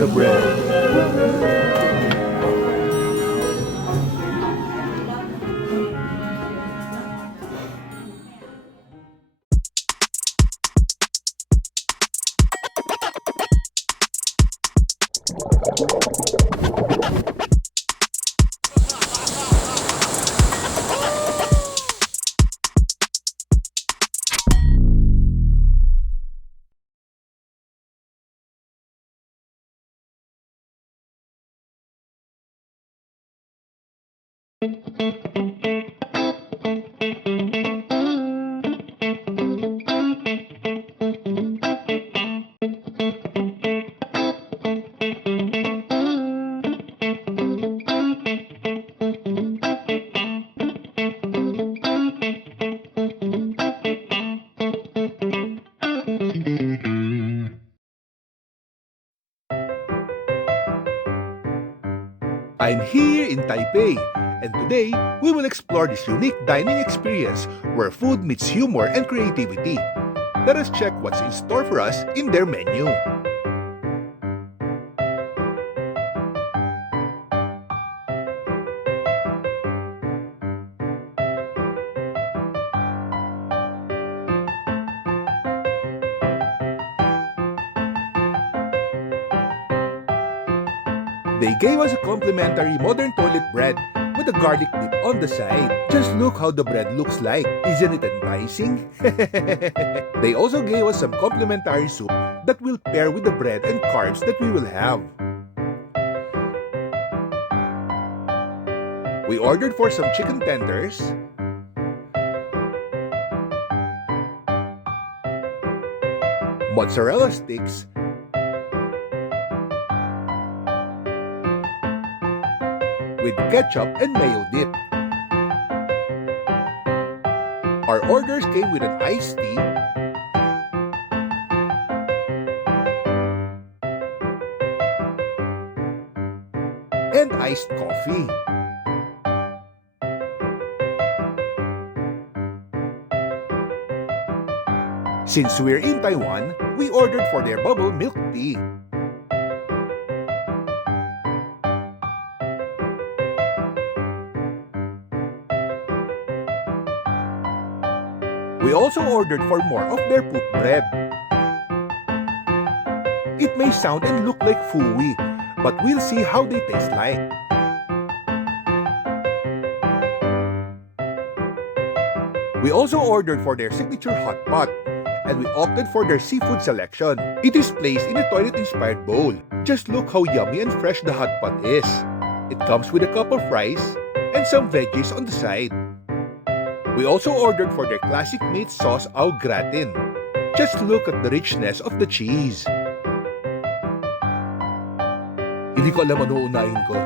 the bread. I'm here in Taipei, and today we will explore this unique dining experience where food meets humor and creativity. Let us check what's in store for us in their menu. They gave us a complimentary modern toilet bread with a garlic dip on the side. Just look how the bread looks like. Isn't it enticing? They also gave us some complimentary soup that will pair with the bread and carbs that we will have. We ordered for some chicken tenders, mozzarella sticks, with ketchup and mayo dip. Our orders came with an iced tea, and iced coffee. Since we're in Taiwan, we ordered for their bubble milk tea. We also ordered for more of their poop bread. It may sound and look like fooey, but we'll see how they taste like. We also ordered for their signature hot pot, and we opted for their seafood selection. It is placed in a toilet-inspired bowl. Just look how yummy and fresh the hot pot is. It comes with a cup of rice and some veggies on the side. We also ordered for their classic meat sauce au gratin. Just look at the richness of the cheese. Hindi ko alam ano unahin ko.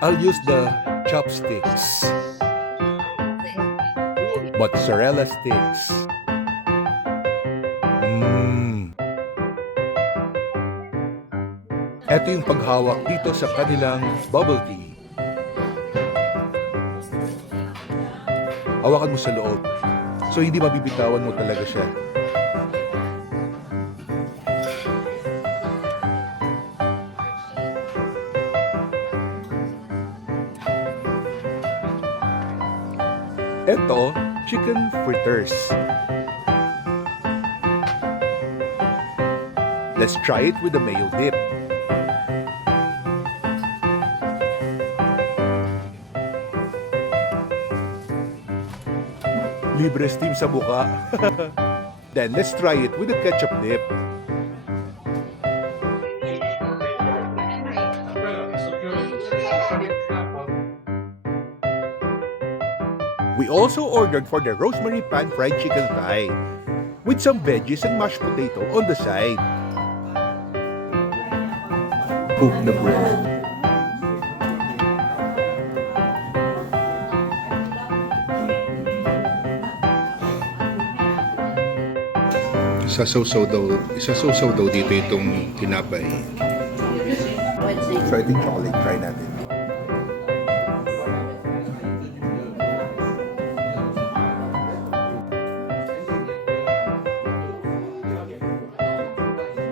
I'll use the chopsticks. Mozzarella sticks. Ito yung paghawak dito sa kanilang bubble tea. Hawakan mo sa loob. So hindi mabibitawan mo talaga siya. Ito, chicken fritters. Let's try it with the mayo dip. Libre steam sa buka. Then let's try it with the ketchup dip. We also ordered for the rosemary pan-fried chicken thigh with some veggies and mashed potato on the side. Cook the bread. Isasawsaw daw dito itong tinapay. So I think chocolate, try natin.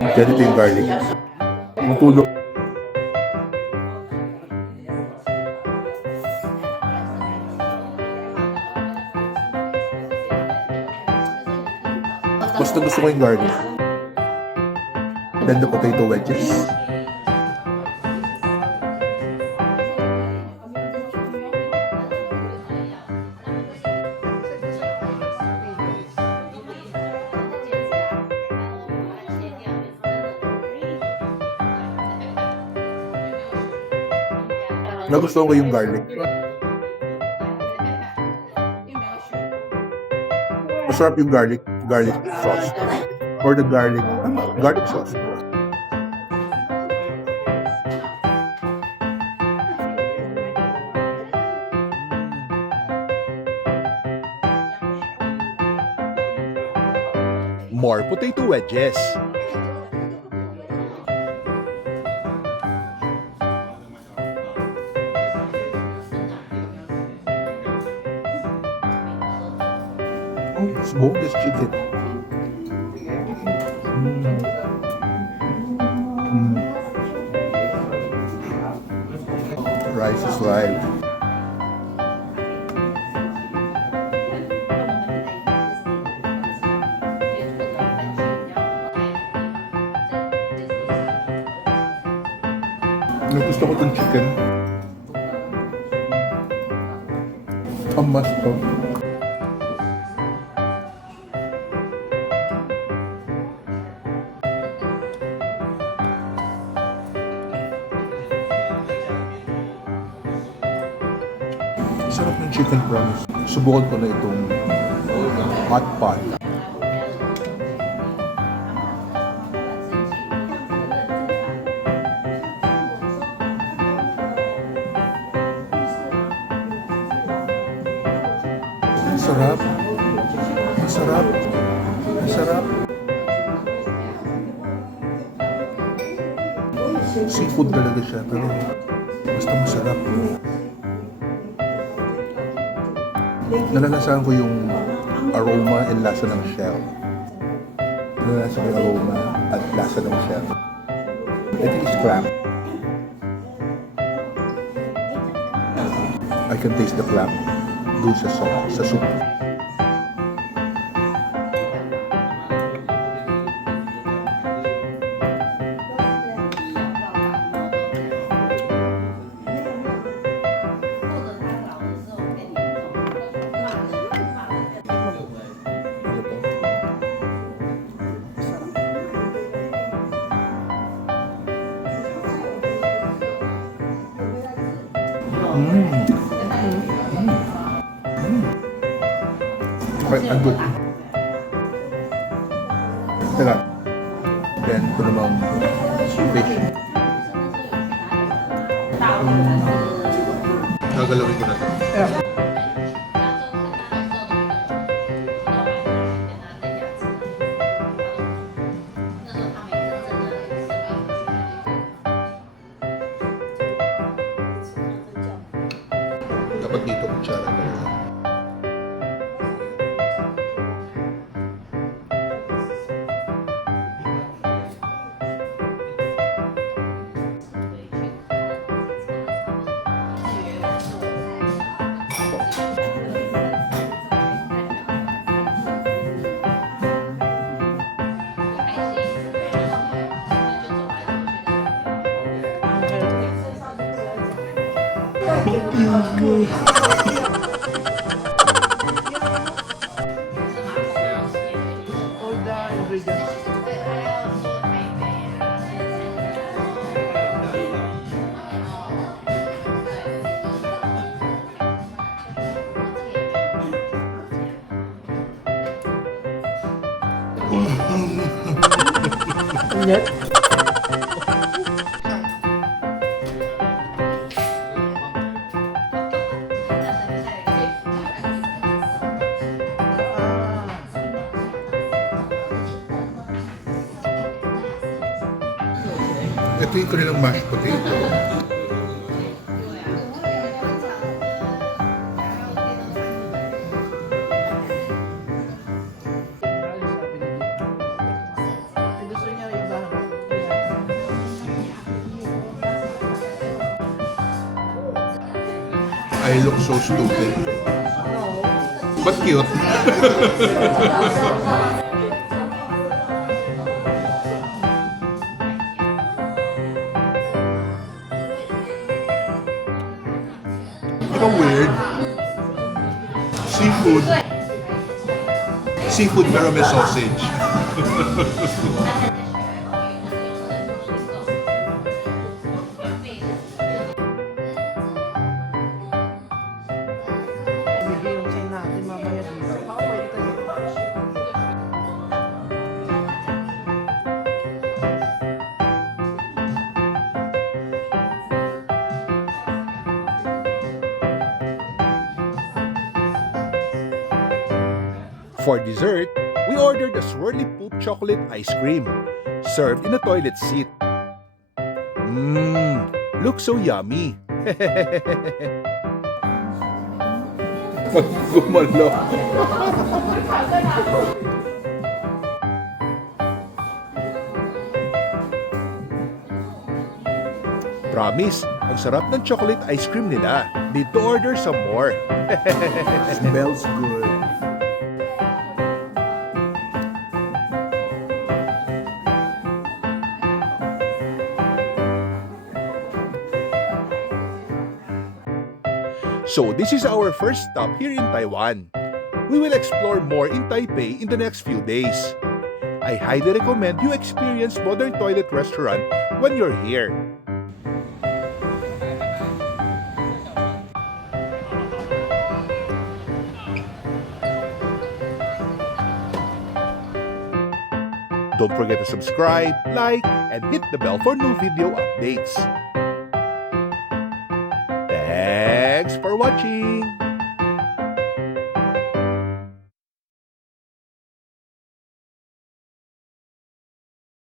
Ganito yung garlic. Matulog. Basta gusto ko yung garlic. Then the potato wedges. Nagustuhan ko yung garlic. Masarap yung garlic sauce. Or the garlic sauce. More potato wedges. It's boneless chicken. Rice is live. Gusto ko itong chicken. Ang mas to. Sarap ng chicken, promise. Subukan ko na itong hot pot. Sarap. Masarap. Masarap. Seafood talaga siya, pero basta masarap. Nalalasahan ko yung aroma and lasa ng shell. Nalalasahan ko yung aroma at lasa ng shell. I think it's clam. I can taste the clam. Good sa soup. Quite good. Teka. Then, ito namang fish. Gagalawin ko na ito. Dapat dito kutsara talaga. All the ingredients. Init. Ito yung kanilang mashed potato. Gusto niya yung bahay. I look so stupid. But cute. You know, weird. Seafood. Seafood pero may sausage. Bigay yung chain natin mamaya dito. Baka pwede tayo. For dessert, we ordered a swirly poop chocolate ice cream, served in a toilet seat. Mmm, looks so yummy. Gumalo. Promise, ang sarap ng chocolate ice cream nila. Need to order some more. Smells good. So this is our first stop here in Taiwan. We will explore more in Taipei in the next few days. I highly recommend you experience Modern Toilet Restaurant when you're here. Don't forget to subscribe, like, and hit the bell for new video updates. Thanks for watching!